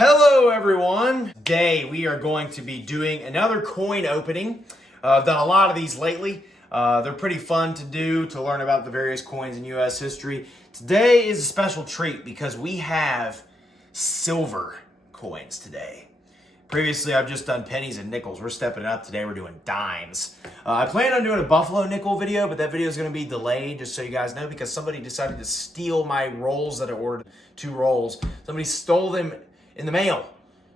Hello everyone! Today we are going to be doing another coin opening. I've done a lot of these lately. They're pretty fun to do, to learn about the various coins in U.S. history. Today is a special treat because we have silver coins today. Previously, I've just done pennies and nickels. We're stepping it up today. We're doing dimes. I plan on doing a buffalo nickel video, but that video is going to be delayed, just so you guys know, because somebody decided to steal my rolls that I ordered, 2 rolls. Somebody stole them in the mail,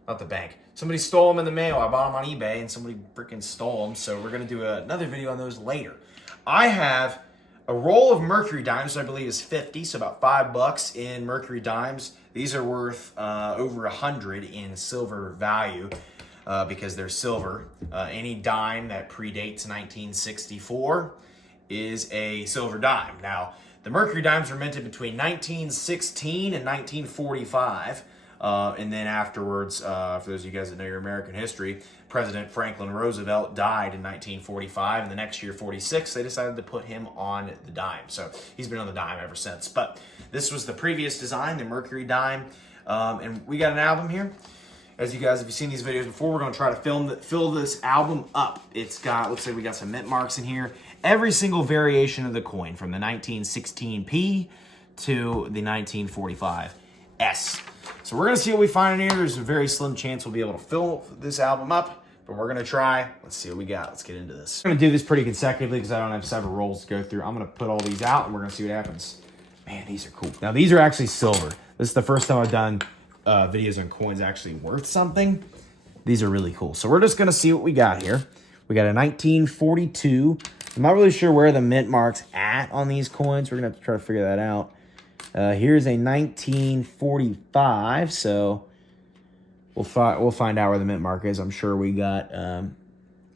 not the bank. Somebody stole them in the mail. I bought them on eBay, and somebody freaking stole them, so we're going to do another video on those later. I have a roll of Mercury dimes, I believe is 50, so about $5 in Mercury dimes. These are worth over 100 in silver value because they're silver. Any dime that predates 1964 is a silver dime. Now, the Mercury dimes were minted between 1916 and 1945. And then afterwards, for those of you guys that know your American history, President Franklin Roosevelt died in 1945, and the next year, 46, they decided to put him on the dime. So he's been on the dime ever since. But this was the previous design, the Mercury dime, and we got an album here. As you guys, if you've seen these videos before, we're going to try to fill this album up. Looks like we got some mint marks in here. Every single variation of the coin, from the 1916P to the 1945S. So we're going to see what we find in here. There's a very slim chance we'll be able to fill this album up, but we're going to try. Let's see what we got. Let's get into this. I'm going to do this pretty consecutively because I don't have several rolls to go through. I'm going to put all these out, and we're going to see what happens. Man, these are cool. Now, these are actually silver. This is the first time I've done videos on coins actually worth something. These are really cool. So we're just going to see what we got here. We got a 1942. I'm not really sure where the mint mark's at on these coins. We're going to have to try to figure that out. Here's a 1945, so we'll find out where the mint mark is. I'm sure we got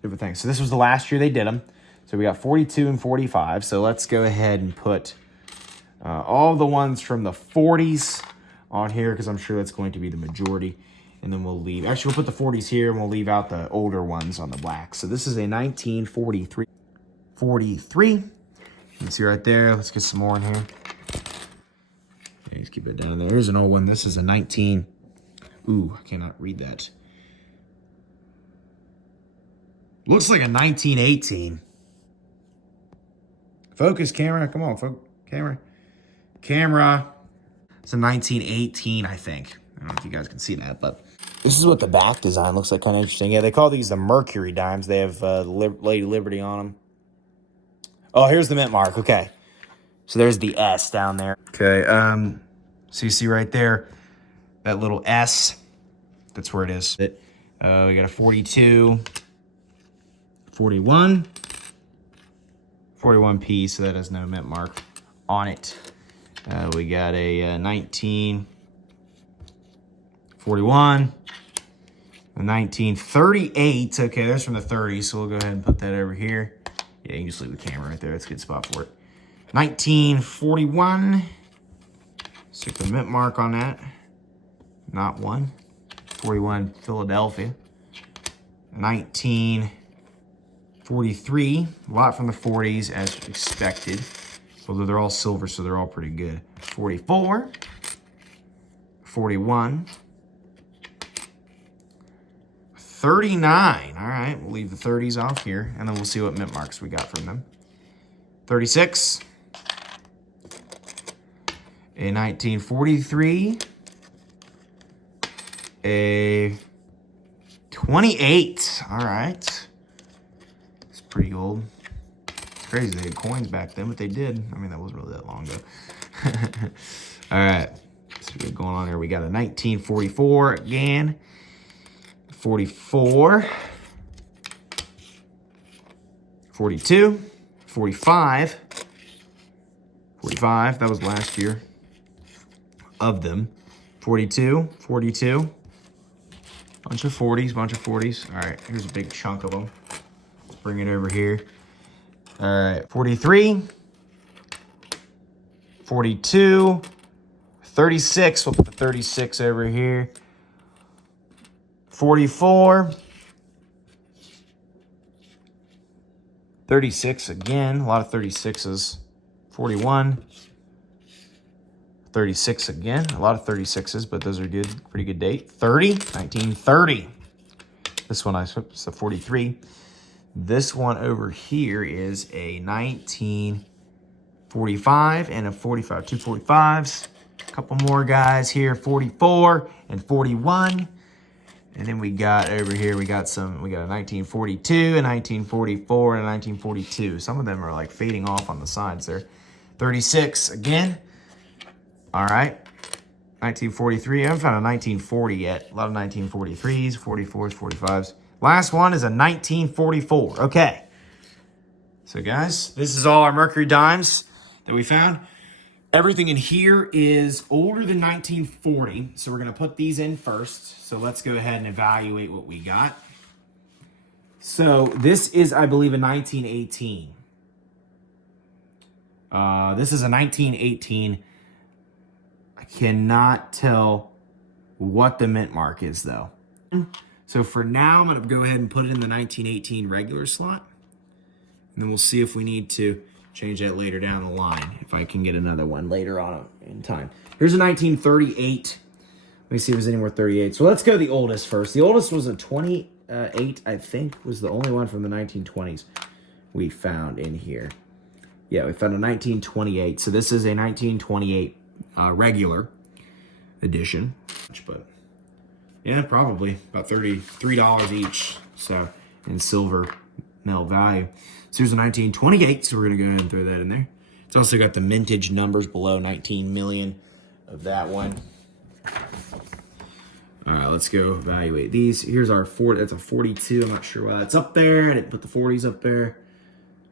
different things. So this was the last year they did them. So we got 42 and 45. So let's go ahead and put all the ones from the 40s on here because I'm sure that's going to be the majority. And then we'll leave. Actually, we'll put the 40s here and we'll leave out the older ones on the black. So this is a 1943. 43. You can see right there. Let's get some more in here. Just keep it down there. Here's an old one. This is a 19. Ooh, I cannot read that. Looks like a 1918. Focus, camera. Come on, camera. Camera. It's a 1918, I think. I don't know if you guys can see that, but this is what the back design looks like. Kind of interesting. Yeah, they call these the Mercury dimes. They have Lady Liberty on them. Oh, here's the mint mark. Okay. So there's the S down there. Okay, so you see right there, that little S, that's where it is. We got a 42, 41, 41P, so that has no mint mark on it. We got a 1941, a 1938. Okay, that's from the 30s, so we'll go ahead and put that over here. Yeah, you can just leave the camera right there. That's a good spot for it. 1941. Stick the mint mark on that. Not one. 41 Philadelphia. 1943. A lot from the 40s as expected. Although they're all silver, so they're all pretty good. 44. 41. 39. All right, we'll leave the 30s off here, and then we'll see what mint marks we got from them. 36. A 1943. A 28. All right. It's pretty old. It's crazy they had coins back then, but they did. I mean, that wasn't really that long ago. All right. So what's going on here? We got a 1944 again. 44. 42. 45. 45. That was last year. Of them. 42, 42. Bunch of 40s, bunch of 40s. All right, here's a big chunk of them. Let's bring it over here. All right, 43, 42, 36. We'll put the 36 over here. 44, 36 again. A lot of 36s. 41, 36 again. A lot of 36s, but those are good. Pretty good date. 30, 1930. This one it's a 43. This one over here is a 1945 and a 45. Two 45s. A couple more guys here. 44 and 41. And then we got over here, we got a 1942, a 1944, and a 1942. Some of them are like fading off on the sides there. 36 again. All right. 1943. I haven't found a 1940 yet. A lot of 1943s, 44s, 45s. Last one is a 1944. Okay. So guys, this is all our Mercury dimes that we found. Everything in here is older than 1940, so we're going to put these in first. So let's go ahead and evaluate what we got. So this is, I believe, a 1918. This is a 1918. I cannot tell what the mint mark is, though. So for now, I'm going to go ahead and put it in the 1918 regular slot. And then we'll see if we need to change that later down the line, if I can get another one later on in time. Here's a 1938. Let me see if there's any more 38. So let's go the oldest first. The oldest was a 28, I think, was the only one from the 1920s we found in here. Yeah, we found a 1928. So this is a 1928 regular edition. But yeah, probably about $33 each. So in silver metal value. So here's a 1928, so we're going to go ahead and throw that in there. It's also got the mintage numbers below, 19 million of that one. All right, let's go evaluate these. Here's our 40, that's a 42. I'm not sure why that's up there. I didn't put the 40s up there.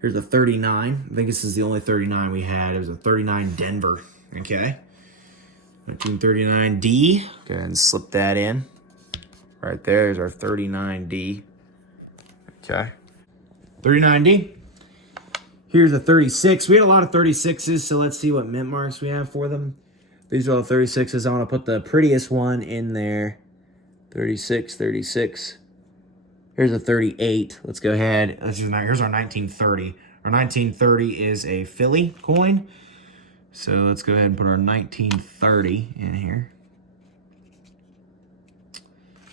Here's a 39. I think this is the only 39 we had. It was a 39 Denver, okay? 1939D. Go ahead and slip that in. Right there's our 39D. Okay. 39D. Here's a 36. We had a lot of 36s, so let's see what mint marks we have for them. These are all 36s. I want to put the prettiest one in there. 36, 36. Here's a 38. Let's go ahead. Here's our 1930. Our 1930 is a Philly coin. So let's go ahead and put our 1930 in here.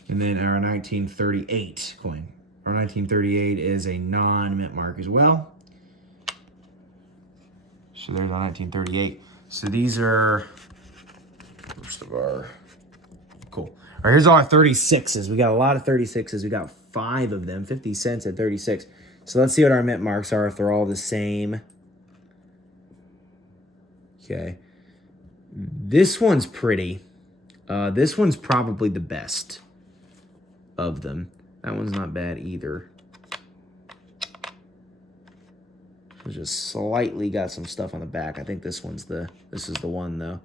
And then our 1938 coin. Our 1938 is a non-mint mark as well. So there's our 1938. So these are most of our, cool. All right, here's all our 36s. We got a lot of 36s. We got 5 of them, 50 cents at 36. So let's see what our mint marks are if they're all the same. Okay. This one's pretty. This one's probably the best of them. That one's not bad either. It's just slightly got some stuff on the back. I think this is the one though.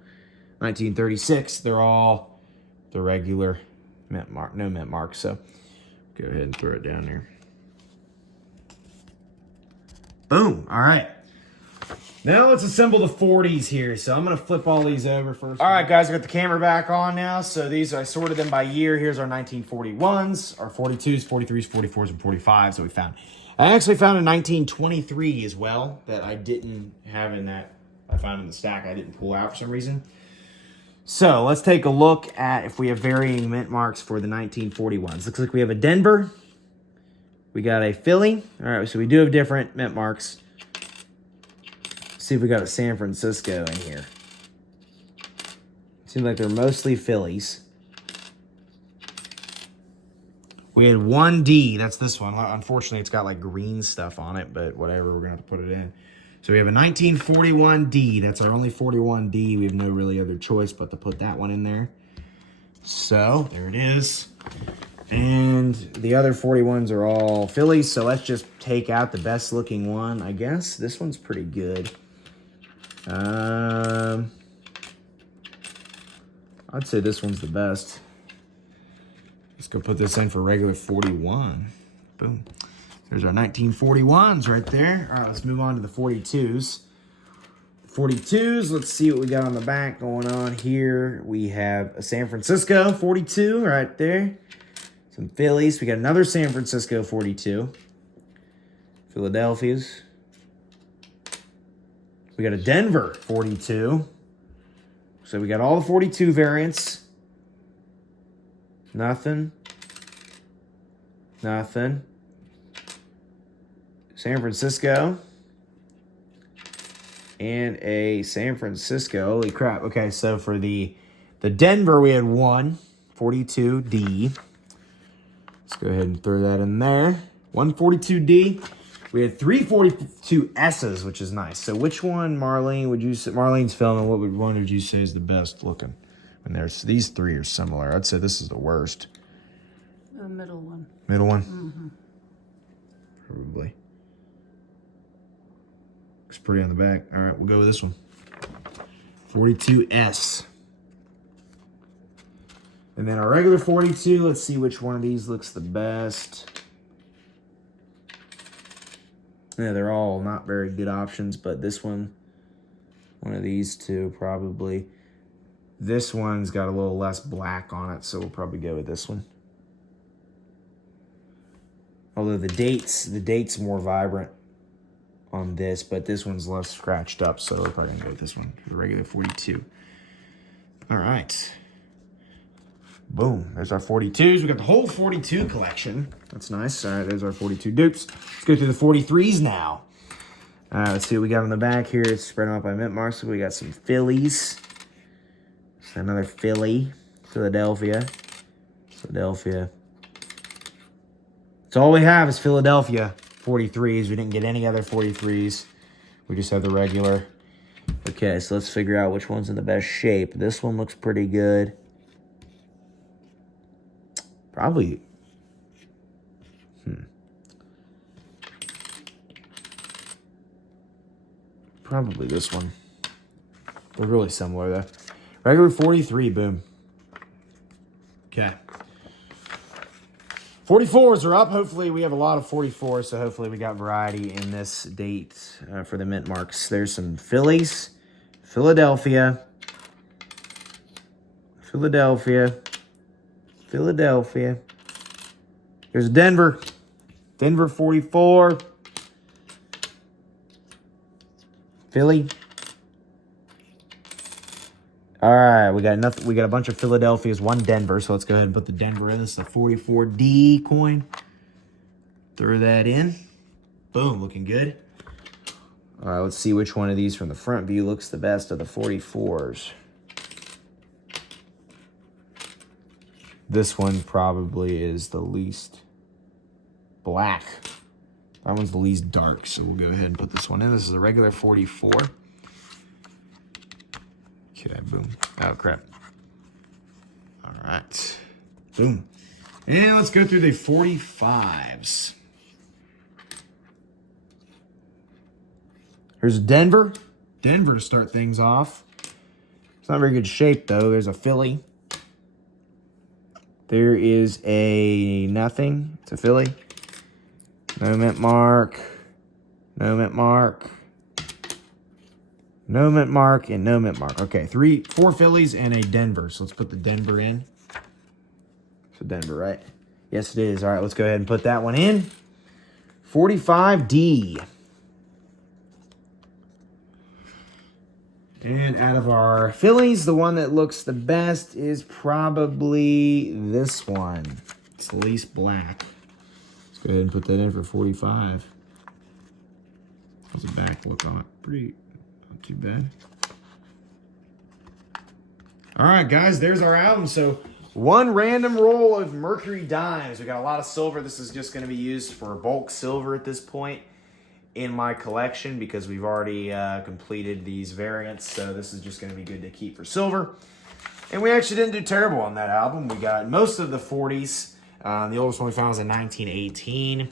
1936, they're all the regular mint mark, no mint marks. So go ahead and throw it down there. Boom, all right. Now let's assemble the 40s here. So I'm gonna flip all these over first. All right, guys, I got the camera back on now. So these, I sorted them by year. Here's our 1941s, our 42s, 43s, 44s, and 45s that we found. I actually found a 1923 as well that I didn't have in that. I found in the stack. I didn't pull out for some reason. So let's take a look at if we have varying mint marks for the 1941s. Looks like we have a Denver. We got a Philly. All right, so we do have different mint marks. See if we got a San Francisco in here. Seems like they're mostly Phillies. We had one D. That's this one. Unfortunately, it's got like green stuff on it, but whatever. We're going to have to put it in. So we have a 1941 D. That's our only 41 D. We have no really other choice but to put that one in there. So there it is. And the other 41s are all Phillies. So let's just take out the best looking one, I guess. This one's pretty good. I'd say this one's the best. Let's go put this in for regular 41. Boom. There's our 1941s right there. All right, let's move on to the 42s. 42s, let's see what we got on the back going on here. We have a San Francisco 42 right there. Some Phillies. We got another San Francisco 42. Philadelphia's. We got a Denver 42. So we got all the 42 variants. Nothing. Nothing. San Francisco. And a San Francisco. Holy crap. Okay, so for the Denver, we had one 42D. Let's go ahead and throw that in there. 142D. We had 342 S's, which is nice. So which one, Marlene, would you say? Marlene's filming. What one would you say is the best looking? And there's these three are similar. I'd say this is the worst. The middle one. Middle one? Mm-hmm. Probably. Looks pretty on the back. All right, we'll go with this one. 42S. And then our regular 42, let's see which one of these looks the best. Yeah, they're all not very good options, but this one of these two probably. This one's got a little less black on it, so we'll probably go with this one. Although the date's more vibrant on this, but this one's less scratched up, so we're probably gonna go with this one, the regular 42. All right. Boom, there's our 42s. We got the whole 42 collection. That's nice. All right, there's our 42 dupes. Let's go through the 43s now. All right, let's see what we got on the back here. It's spread out by mint marks. So we got some Phillies. Another Philly. Philadelphia. Philadelphia. That's all we have is Philadelphia 43s. We didn't get any other 43s. We just have the regular. Okay, so let's figure out which one's in the best shape. This one looks pretty good. Probably. Probably this one. They're really similar though. Regular 43, boom. Okay. 44s are up. Hopefully we have a lot of 44s, so hopefully we got variety in this date for the mint marks. There's some Phillies, Philadelphia, Philadelphia, Philadelphia. There's Denver, Denver 44, Philly. All right, we got nothing. We got a bunch of Philadelphias, one Denver. So let's go ahead and put the Denver in. This is the 44D coin. Throw that in. Boom, looking good. All right, let's see which one of these from the front view looks the best of the 44s. This one probably is the least black. That one's the least dark, so we'll go ahead and put this one in. This is a regular 44. Okay, boom. Oh, crap. All right. Boom. And let's go through the 45s. Here's Denver. Denver to start things off. It's not very good shape, though. There's a Philly. There is a nothing. It's a Philly. No mint mark. No mint mark. No mint mark and no mint mark. Okay, 4 Phillies and a Denver. So let's put the Denver in. So Denver, right? Yes, it is. All right, let's go ahead and put that one in. 45D. And out of our Phillies, the one that looks the best is probably this one. It's the least black. Let's go ahead and put that in for 45. How's the back look on it? Pretty, not too bad. All right, guys, there's our album. So one random roll of Mercury dimes. We got a lot of silver. This is just going to be used for bulk silver at this point in my collection because we've already completed these variants. So this is just going to be good to keep for silver. And we actually didn't do terrible on that album. We got most of the 40s. The oldest one we found was in 1918.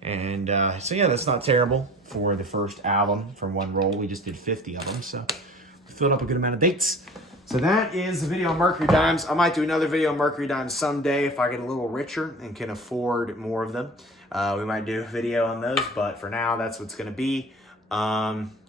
And so, yeah, that's not terrible for the first album from one roll. We just did 50 of them. So we filled up a good amount of dates. So that is the video on Mercury dimes. I might do another video on Mercury dimes someday if I get a little richer and can afford more of them. We might do a video on those, but for now, that's what's going to be.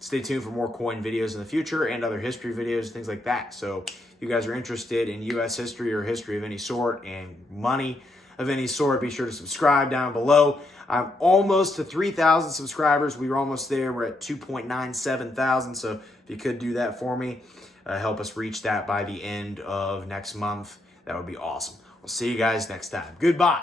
Stay tuned for more coin videos in the future and other history videos, things like that. So if you guys are interested in U.S. history or history of any sort and money of any sort, be sure to subscribe down below. I'm almost to 3,000 subscribers. We were almost there. We're at 2.97 thousand. So if you could do that for me, help us reach that by the end of next month, that would be awesome. We'll see you guys next time. Goodbye.